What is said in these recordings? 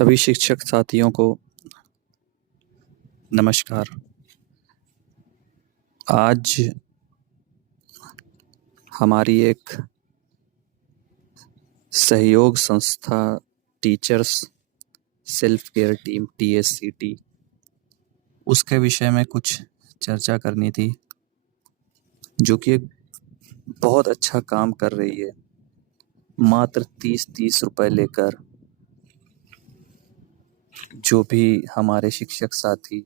सभी शिक्षक साथियों को नमस्कार। आज हमारी एक सहयोग संस्था teachers self care team TSCT उसके विषय में कुछ चर्चा करनी थी, जो कि एक बहुत अच्छा काम कर रही है। मात्र 30 रुपए लेकर जो भी हमारे शिक्षक साथी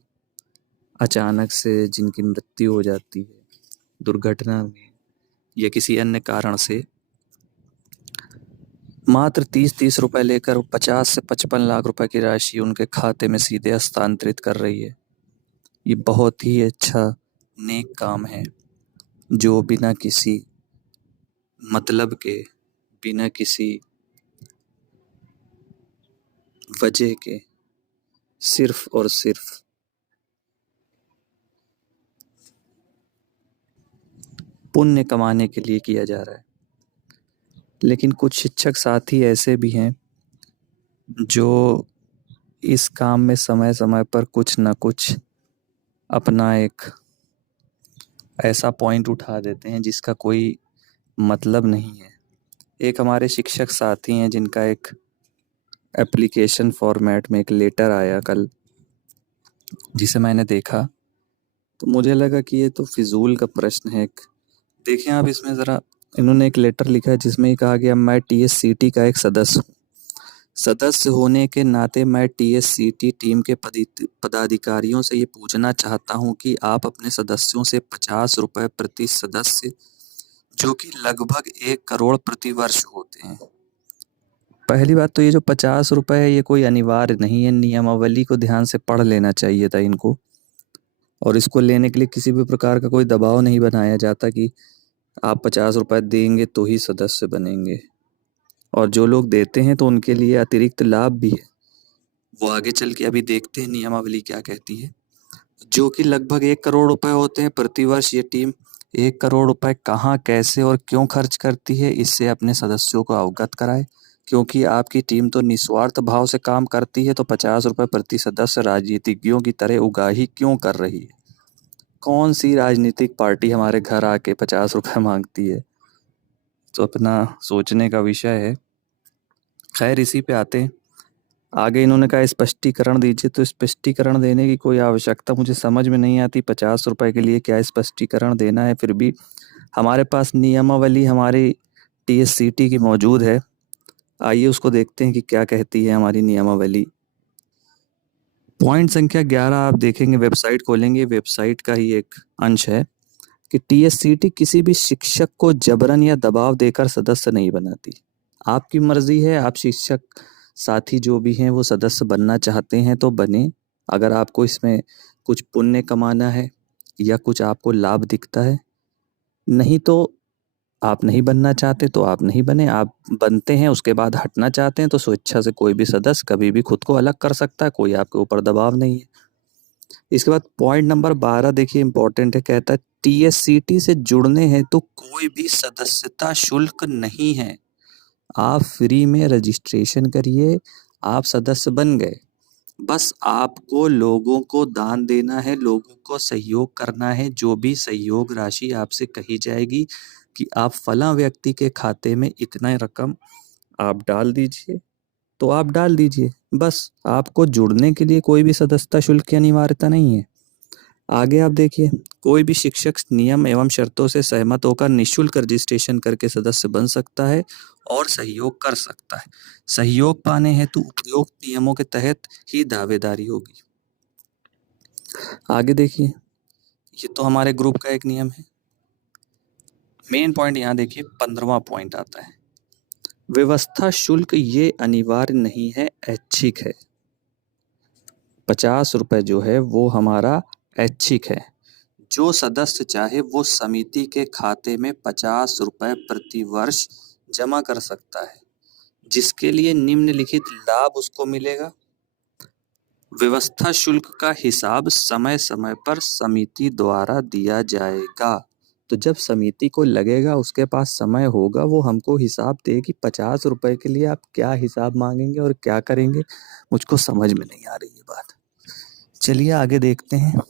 अचानक से जिनकी मृत्यु हो जाती है दुर्घटना में या किसी अन्य कारण से, मात्र 30 रुपए लेकर 50 से 55 लाख रुपए की राशि उनके खाते में सीधे हस्तांतरित कर रही है। ये बहुत ही अच्छा नेक काम है, जो बिना किसी मतलब के, बिना किसी वजह के, सिर्फ और सिर्फ पुण्य कमाने के लिए किया जा रहा है। लेकिन कुछ शिक्षक साथी ऐसे भी हैं जो इस काम में समय समय पर कुछ न कुछ अपना एक ऐसा पॉइंट उठा देते हैं जिसका कोई मतलब नहीं है। एक हमारे शिक्षक साथी हैं जिनका एक एप्लीकेशन फॉर्मेट में एक लेटर आया कल, जिसे मैंने देखा तो मुझे लगा कि ये तो फिजूल का प्रश्न है। देखें आप इसमें ज़रा, इन्होंने एक लेटर लिखा है जिसमें ये कहा गया, मैं TSCT का एक सदस्य हूँ। सदस्य होने के नाते मैं TSCT टीम के पदाधिकारियों से ये पूछना चाहता हूँ कि आप अपने सदस्यों से 50 रुपए प्रति सदस्य, जो कि लगभग 1 करोड़ प्रति वर्ष होते हैं। पहली बात तो ये जो 50 रुपए है ये कोई अनिवार्य नहीं है, नियमावली को ध्यान से पढ़ लेना चाहिए था इनको, और इसको लेने के लिए किसी भी प्रकार का कोई दबाव नहीं बनाया जाता कि आप 50 रुपए देंगे तो ही सदस्य बनेंगे। और जो लोग देते हैं तो उनके लिए अतिरिक्त लाभ भी है, वो आगे चल के अभी देखते हैं नियमावली क्या कहती है, जो कि लगभग 1 करोड़ रुपए होते हैं प्रति वर्ष। ये टीम 1 करोड़ रुपए कहाँ, कैसे और क्यों खर्च करती है, इससे अपने सदस्यों को अवगत कराए, क्योंकि आपकी टीम तो निस्वार्थ भाव से काम करती है। तो 50 रुपए प्रति सदस्य राजनीतिज्ञों की तरह उगाही क्यों कर रही है? कौन सी राजनीतिक पार्टी हमारे घर आके 50 रुपए मांगती है? तो अपना सोचने का विषय है। खैर, इसी पे आते हैं। आगे इन्होंने कहा स्पष्टीकरण दीजिए, तो स्पष्टीकरण देने की कोई आवश्यकता मुझे समझ में नहीं आती। 50 रुपए के लिए क्या स्पष्टीकरण देना है? फिर भी हमारे पास नियमावली हमारी TSCT की मौजूद है। आइए उसको देखते हैं कि क्या कहती है हमारी नियमावली। पॉइंट संख्या 11 आप देखेंगे, वेबसाइट खोलेंगे, वेबसाइट का ही एक अंश है कि TSCT किसी भी शिक्षक को जबरन या दबाव देकर सदस्य नहीं बनाती। आपकी मर्जी है, आप शिक्षक साथी जो भी हैं वो सदस्य बनना चाहते हैं तो बने। अगर आपको इसमें कुछ पुण्य कमाना है या कुछ आपको लाभ दिखता है, नहीं तो आप नहीं बनना चाहते तो आप नहीं बने। आप बनते हैं, उसके बाद हटना चाहते हैं तो स्वेच्छा से कोई भी सदस्य कभी भी खुद को अलग कर सकता है, कोई आपके ऊपर दबाव नहीं है। इसके बाद पॉइंट नंबर 12 देखिए, इंपॉर्टेंट है। कहता है TSCT से जुड़ने हैं तो कोई भी सदस्यता शुल्क नहीं है। आप फ्री में रजिस्ट्रेशन करिए, आप सदस्य बन गए। बस आपको लोगों को दान देना है, लोगों को सहयोग करना है। जो भी सहयोग राशि आपसे कही जाएगी कि आप फला व्यक्ति के खाते में इतना रकम आप डाल दीजिए, तो आप डाल दीजिए। बस आपको जुड़ने के लिए कोई भी सदस्यता शुल्क की अनिवार्यता नहीं है। आगे आप देखिए, कोई भी शिक्षक नियम एवं शर्तों से सहमत होकर निःशुल्क रजिस्ट्रेशन करके सदस्य बन सकता है और सहयोग कर सकता है। सहयोग पाने हेतु उपयुक्त नियमों के तहत ही दावेदारी होगी। आगे देखिए, ये तो हमारे ग्रुप का एक नियम है। मेन पॉइंट यहाँ देखिए, 15वां पॉइंट आता है, व्यवस्था शुल्क ये अनिवार्य नहीं है, ऐच्छिक है। 50 रुपए जो है वो हमारा ऐच्छिक है। जो सदस्य चाहे वो समिति के खाते में 50 रुपए प्रति वर्ष जमा कर सकता है, जिसके लिए निम्नलिखित लाभ उसको मिलेगा। व्यवस्था शुल्क का हिसाब समय समय पर समिति द्वारा दिया जाएगा। तो तो जब समिति को लगेगा, उसके पास समय होगा, वो हमको हिसाब देगी। 50 रुपए के लिए आप क्या हिसाब मांगेंगे और क्या करेंगे, मुझको समझ में नहीं आ रही ये बात। चलिए आगे देखते हैं।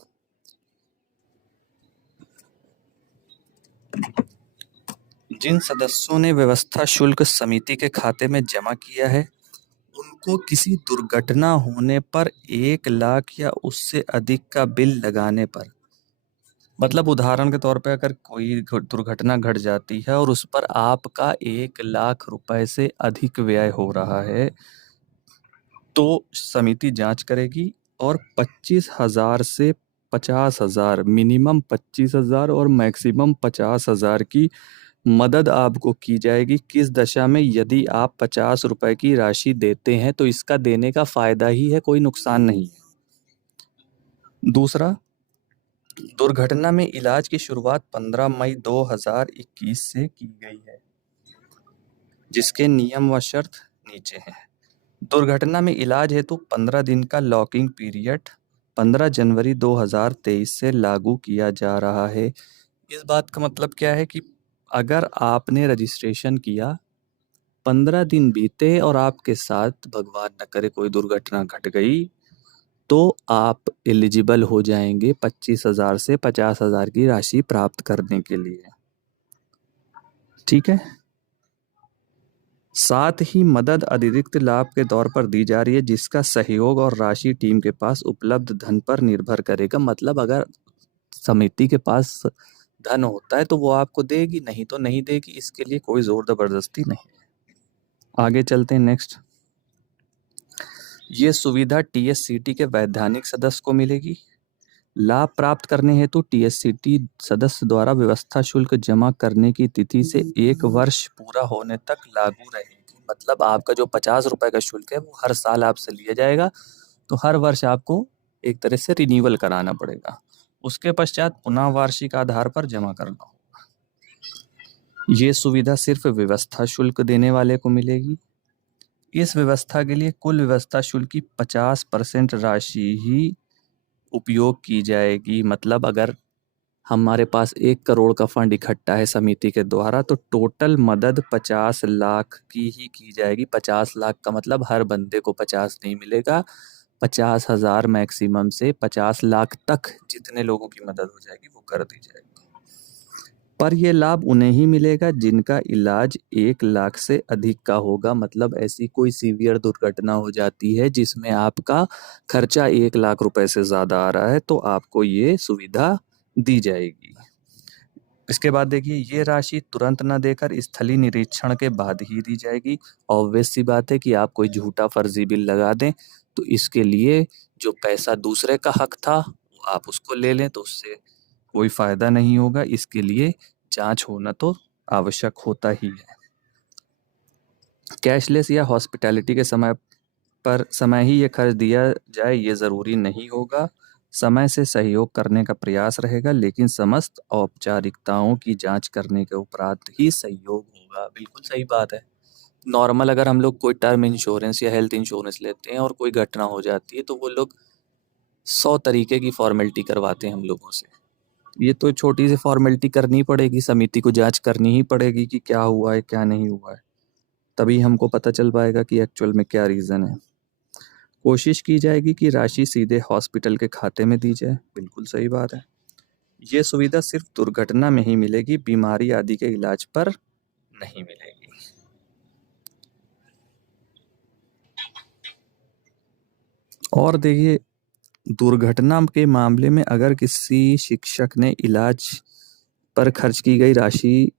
जिन सदस्यों ने व्यवस्था शुल्क समिति के खाते में जमा किया है, उनको किसी दुर्घटना होने पर 1 लाख या उससे अधिक का बिल लगाने पर, मतलब उदाहरण के तौर पे अगर कोई दुर्घटना घट जाती है और उस पर आपका 1 लाख रुपए से अधिक व्यय हो रहा है, तो समिति जांच करेगी और 25,000 से 50,000, मिनिमम 25,000 और मैक्सिमम 50,000 की मदद आपको की जाएगी। किस दशा में? यदि आप 50 रुपए की राशि देते हैं तो इसका देने का फायदा ही है, कोई नुकसान नहीं है। दूसरा, दुर्घटना में इलाज की शुरुआत 15 मई 2021 से की गई है, जिसके नियम व शर्त नीचे हैं। दुर्घटना में इलाज हेतु 15 दिन का लॉकिंग पीरियड 15 जनवरी 2023 से लागू किया जा रहा है। इस बात का मतलब क्या है कि अगर आपने रजिस्ट्रेशन किया, 15 दिन बीते और आपके साथ भगवान न करे कोई दुर्घटना घट गई, तो आप एलिजिबल हो जाएंगे 25,000 से 50,000 की राशि प्राप्त करने के लिए। ठीक है। साथ ही मदद अतिरिक्त लाभ के तौर पर दी जा रही है, जिसका सहयोग और राशि टीम के पास उपलब्ध धन पर निर्भर करेगा। मतलब अगर समिति के पास धन होता है तो वो आपको देगी, नहीं तो नहीं देगी। इसके लिए कोई जोर जबरदस्ती नहीं है। आगे चलते हैं नेक्स्ट। ये सुविधा टीएससीटी के वैधानिक सदस्य को मिलेगी। लाभ प्राप्त करने हेतु टीएससीटी सदस्य द्वारा व्यवस्था शुल्क जमा करने की तिथि से 1 वर्ष पूरा होने तक लागू रहेगी। मतलब आपका जो 50 रुपए का शुल्क है वो हर साल आपसे लिया जाएगा, तो हर वर्ष आपको एक तरह से रिन्यूअल कराना पड़ेगा। उसके पश्चात पुनः वार्षिक आधार पर जमा करना होगा। ये सुविधा सिर्फ व्यवस्था शुल्क देने वाले को मिलेगी। इस व्यवस्था के लिए कुल व्यवस्था शुल्क की 50% राशि ही उपयोग की जाएगी। मतलब अगर हमारे पास 1 करोड़ का फंड इकट्ठा है समिति के द्वारा, तो टोटल मदद 50 लाख की जाएगी। 50 लाख का मतलब हर बंदे को 50 नहीं मिलेगा, 50,000 मैक्सिमम से 50 लाख तक जितने लोगों की मदद हो जाएगी वो कर दी जाएगी। पर यह लाभ उन्हें ही मिलेगा जिनका इलाज 1 लाख से अधिक का होगा। मतलब ऐसी कोई सीवियर दुर्घटना हो जाती है जिसमें आपका खर्चा 1 लाख रुपए से ज़्यादा आ रहा है, तो आपको ये सुविधा दी जाएगी। इसके बाद देखिए, ये राशि तुरंत न देकर स्थलीय निरीक्षण के बाद ही दी जाएगी। ऑब्वियस सी बात है कि आप कोई झूठा फर्जी बिल लगा दें तो इसके लिए जो पैसा दूसरे का हक था वो आप उसको ले लें, तो उससे कोई फायदा नहीं होगा। इसके लिए जांच होना तो आवश्यक होता ही है। कैशलेस या हॉस्पिटैलिटी के समय ही ये खर्च दिया जाए ये ज़रूरी नहीं होगा। समय से सहयोग करने का प्रयास रहेगा, लेकिन समस्त औपचारिकताओं की जांच करने के उपरांत ही सहयोग होगा। बिल्कुल सही बात है। नॉर्मल अगर हम लोग कोई टर्म इंश्योरेंस या हेल्थ इंश्योरेंस लेते हैं और कोई घटना हो जाती है तो वो लोग 100 तरीके की फॉर्मेलिटी करवाते हैं हम लोगों से। ये तो छोटी सी फॉर्मेलिटी करनी पड़ेगी, समिति को जांच करनी ही पड़ेगी कि क्या हुआ है क्या नहीं हुआ है, तभी हमको पता चल पाएगा कि एक्चुअल में क्या रीज़न है। कोशिश की जाएगी कि राशि सीधे हॉस्पिटल के खाते में दी जाए। बिल्कुल सही बात है। ये सुविधा सिर्फ दुर्घटना में ही मिलेगी, बीमारी आदि के इलाज पर नहीं मिलेगी। और देखिए, दुर्घटना के मामले में अगर किसी शिक्षक ने इलाज पर खर्च की गई राशि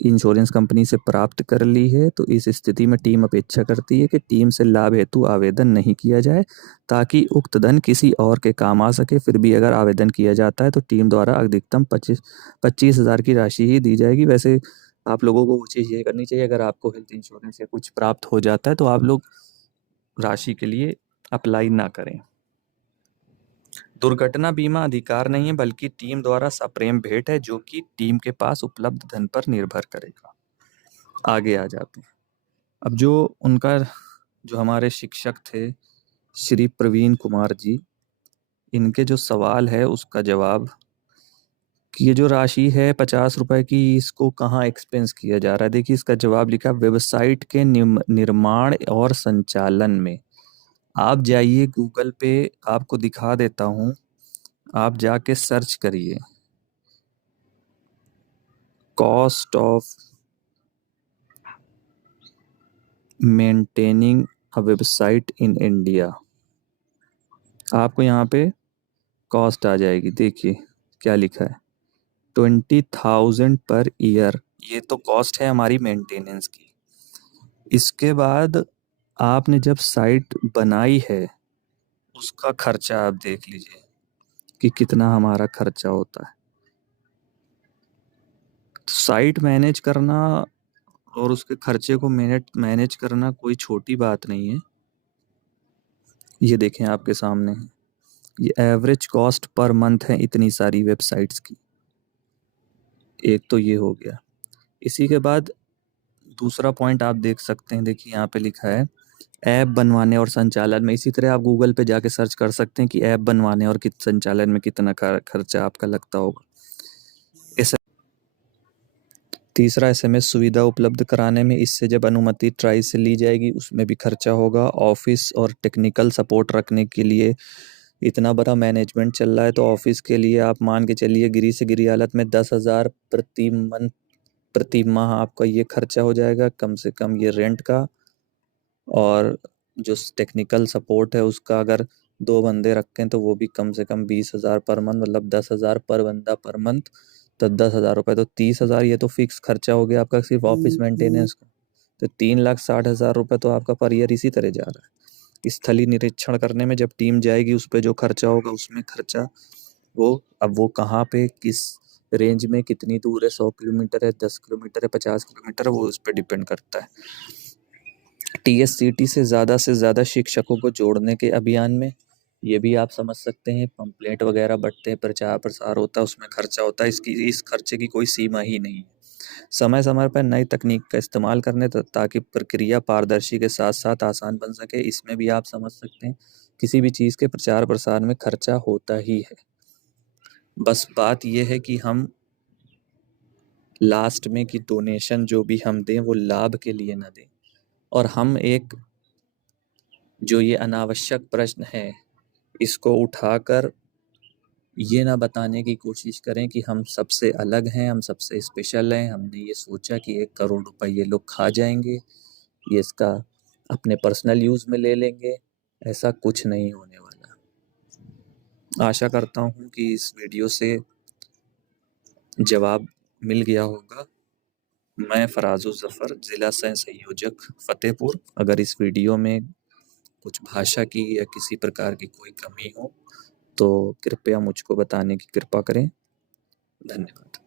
इंश्योरेंस कंपनी से प्राप्त कर ली है, तो इस स्थिति में टीम अपेक्षा करती है कि टीम से लाभ हेतु आवेदन नहीं किया जाए, ताकि उक्त धन किसी और के काम आ सके। फिर भी अगर आवेदन किया जाता है तो टीम द्वारा अधिकतम 25,000 की राशि ही दी जाएगी। वैसे आप लोगों को वो चीज़ ये करनी चाहिए, अगर आपको हेल्थ इंश्योरेंस या कुछ प्राप्त हो जाता है तो आप लोग राशि के लिए अप्लाई ना करें। दुर्घटना बीमा अधिकार नहीं है, बल्कि टीम द्वारा सप्रेम भेंट है, जो कि टीम के पास उपलब्ध धन पर निर्भर करेगा। आगे आ जाते हैं। अब जो हमारे शिक्षक थे श्री प्रवीण कुमार जी, इनके जो सवाल है उसका जवाब कि ये जो राशि है 50 रुपए की, इसको कहाँ एक्सपेंस किया जा रहा है। देखिए इसका जवाब लिखा है वेबसाइट के निर्माण और संचालन में। आप जाइए गूगल पे, आपको दिखा देता हूँ, आप जाके सर्च करिए cost of maintaining a website in India. आपको यहाँ पे कॉस्ट आ जाएगी। देखिए क्या लिखा है, 20,000 पर ईयर। ये तो कॉस्ट है हमारी मेंटेनेंस की। इसके बाद आपने जब साइट बनाई है उसका खर्चा आप देख लीजिए कि कितना हमारा खर्चा होता है। तो साइट मैनेज करना और उसके खर्चे को मैनेज करना कोई छोटी बात नहीं है। ये देखें आपके सामने है, ये एवरेज कॉस्ट पर मंथ है इतनी सारी वेबसाइट्स की। एक तो ये हो गया। इसी के बाद दूसरा पॉइंट आप देख सकते हैं, देखिए यहाँ पे लिखा है ऐप बनवाने और संचालन में। इसी तरह आप गूगल पे जाके सर्च कर सकते हैं कि ऐप बनवाने और संचालन में कितना खर्चा आपका लगता होगा। तीसरा एसएमएस सुविधा उपलब्ध कराने में, इससे जब अनुमति ट्राई से ली जाएगी उसमें भी खर्चा होगा। ऑफिस और टेक्निकल सपोर्ट रखने के लिए इतना बड़ा मैनेजमेंट चल रहा है, तो ऑफिस के लिए आप मान के चलिए गिरी से गिरी हालत में 10,000 प्रति माह आपका ये खर्चा हो जाएगा कम से कम, ये रेंट का। और जो टेक्निकल सपोर्ट है उसका अगर 2 बंदे रखें तो वो भी कम से कम 20,000 पर मंथ, मतलब 10,000 पर बंदा पर मंथ, तो 10,000 रुपये, तो 30,000 ये तो फिक्स खर्चा हो गया आपका सिर्फ ऑफिस मेंटेनेंस का। तो 3,60,000 रुपये तो आपका पर ईयर इसी तरह जा रहा है। स्थलीय निरीक्षण करने में जब टीम जाएगी उस पर जो खर्चा होगा उसमें खर्चा, वो अब वो कहाँ पे किस रेंज में कितनी दूर है, 100 किलोमीटर है, 10 किलोमीटर है, 50 किलोमीटर है, वो उस पर डिपेंड करता है। टीएससीटी से ज़्यादा शिक्षकों को जोड़ने के अभियान में, ये भी आप समझ सकते हैं, पंपलेट वगैरह बंटते हैं, प्रचार प्रसार होता है, उसमें खर्चा होता है। इस खर्चे की कोई सीमा ही नहीं है। समय समय पर नई तकनीक का इस्तेमाल करने ताकि प्रक्रिया पारदर्शी के साथ साथ आसान बन सके, इसमें भी आप समझ सकते हैं किसी भी चीज़ के प्रचार प्रसार में खर्चा होता ही है। बस बात यह है कि हम लास्ट में कि डोनेशन जो भी हम दें वो लाभ के लिए ना दें, और हम एक जो ये अनावश्यक प्रश्न है इसको उठाकर ये ना बताने की कोशिश करें कि हम सबसे अलग हैं, हम सबसे स्पेशल हैं, हमने ये सोचा कि 1 करोड़ रुपए ये लोग खा जाएंगे, ये इसका अपने पर्सनल यूज़ में ले लेंगे। ऐसा कुछ नहीं होने वाला। आशा करता हूँ कि इस वीडियो से जवाब मिल गया होगा। मैं फराजुल ज़फ़र, ज़िला सह संयोजक फ़तेहपुर। अगर इस वीडियो में कुछ भाषा की या किसी प्रकार की कोई कमी हो तो कृपया मुझको बताने की कृपा करें। धन्यवाद।